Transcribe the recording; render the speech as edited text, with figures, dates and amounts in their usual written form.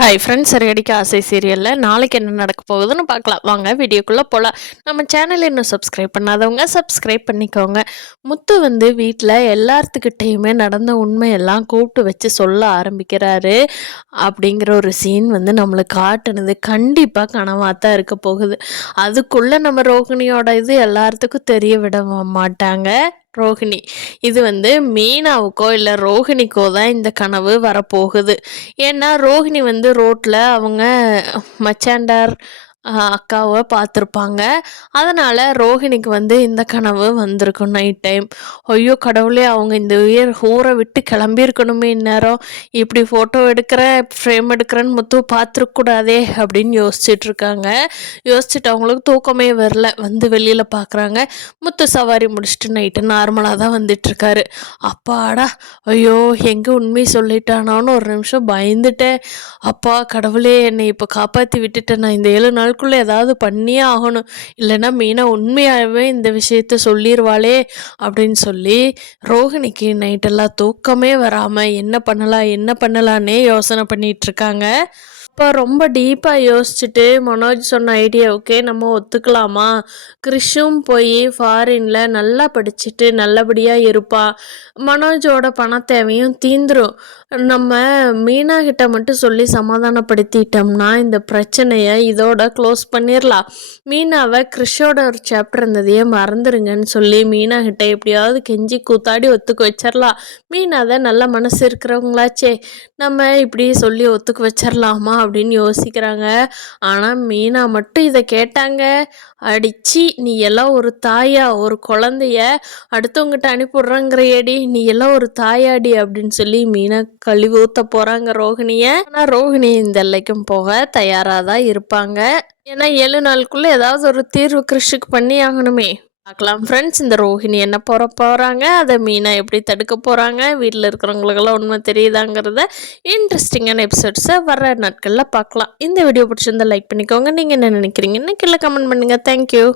Hi friends, சரிகடிக்க ஆசை சீரியலில் நாளைக்கு என்ன நடக்க போகுதுன்னு பார்க்கலாம். வாங்க வீடியோக்குள்ளே போகலாம். நம்ம சேனல் இன்னும் சப்ஸ்கிரைப் பண்ணாதவங்க சப்ஸ்கிரைப் பண்ணிக்கோங்க. முத்து வீட்டில் எல்லாத்துக்கிட்டேயுமே நடந்த உண்மையெல்லாம் கூப்பிட்டு வச்சு சொல்ல ஆரம்பிக்கிறாரு. அப்படிங்கிற ஒரு சீன் நம்மளுக்கு காட்டுனது கண்டிப்பாக கனவாக தான் இருக்க போகுது. அதுக்குள்ளே நம்ம ரோகிணியோட இது எல்லாத்துக்கும் தெரிய விட மாட்டாங்க. ரோஹிணி இது மீனாவுக்கோ இல்லை ரோஹிணிக்கோ தான் இந்த கனவு வரப்போகுது. ஏன்னா ரோஹிணி ரோட்டில் அவங்க மச்சாண்டார் அக்காவை பார்த்துருப்பாங்க. அதனால் ரோஹிணிக்கு இந்த கனவு வந்திருக்கும் நைட் டைம். ஐயோ கடவுளே, அவங்க இந்த ஊரை விட்டு கிளம்பியிருக்கணுமே இந்நேரம். இப்படி ஃபோட்டோ எடுக்கிறேன், ஃப்ரேம் எடுக்கிறேன்னு முத்து பார்த்துருக்கூடாதே அப்படின்னு யோசிச்சுட்ருக்காங்க. யோசிச்சுட்டு அவங்களுக்கு தூக்கமே வரல. வெளியில் பார்க்குறாங்க. முத்து சவாரி முடிச்சுட்டு நைட்டு நார்மலாக தான் வந்துட்டுருக்காரு. அப்பாடா, ஐயோ எங்கே உண்மை சொல்லிட்டானோன்னு ஒரு நிமிஷம் பயந்துட்டேன். அப்பா கடவுளே, என்னை இப்போ காப்பாற்றி விட்டுட்டேன். நான் இந்த 7 நாளுக்குள்ளே ஏதாவது பண்ணியே ஆகணும், இல்லைன்னா மீனா உண்மையாகவே இந்த விஷயத்த சொல்லிடுவாளே அப்படின்னு சொல்லி ரோஹிணிக்கு நைட்டெல்லாம் தூக்கமே வராமல் என்ன பண்ணலான்னே யோசனை பண்ணிகிட்ருக்காங்க. இப்போ ரொம்ப டீப்பாக யோசிச்சுட்டு மனோஜ் சொன்ன ஐடியாவுக்கே நம்ம ஒத்துக்கலாமா? கிறிஷும் போய் ஃபாரினில் நல்லா படிச்சுட்டு நல்லபடியாக இருப்பான். மனோஜோட பண தேவையும் தீந்துரும். நம்ம மீனா கிட்ட மட்டும் சொல்லி சமாதானப்படுத்திட்டோம்னா இந்த பிரச்சனையை இதோட க்ளோஸ் பண்ணிடலாம். மீனாவை கிறிஷோட ஒரு சாப்டர் இருந்ததையே மறந்துடுங்கன்னு சொல்லி மீனா கிட்ட எப்படியாவது கெஞ்சி கூத்தாடி ஒத்துக்க வச்சிடலாம். மீனா தான் நல்ல மனசு இருக்கிறவங்களாச்சே, நம்ம இப்படி சொல்லி ஒத்துக்க வச்சிடலாமா அப்படின்னு யோசிக்கிறாங்க. ஆனால் மீனா மட்டும் இதை கேட்டாங்க. அடிச்சு, நீ எல்லாம் ஒரு தாயா, ஒரு குழந்தைய அடுத்தவங்கிட்ட அனுப்பிடுறங்கிறையடி, நீ எல்லாம் ஒரு தாயாடி அப்படின்னு சொல்லி மீனா கழிவு ஊற்ற போகிறாங்க ரோஹிணியை. ஆனால் ரோஹிணி இந்த எல்லைக்கும் போக தயாராக தான் இருப்பாங்க. ஏன்னா 7 நாளுக்குள்ளே ஏதாவது ஒரு தீர்வு கிருஷிக்கு பண்ணி ஆகணுமே. பார்க்கலாம் ஃப்ரெண்ட்ஸ், இந்த ரோஹிணி என்ன போகிறாங்க, அதை மீனா எப்படி தடுக்க போகிறாங்க, வீட்டில் இருக்கிறவங்களுக்கெல்லாம் உண்மை தெரியுதாங்கிறத இன்ட்ரெஸ்டிங்கான எபிசோட்ஸை வர நாட்களில் பார்க்கலாம். இந்த வீடியோ பிடிச்சிருந்தா லைக் பண்ணிக்கோங்க. நீங்கள் என்ன நினைக்கிறீங்கன்னு கீழே கமெண்ட் பண்ணுங்கள். தேங்க்யூ.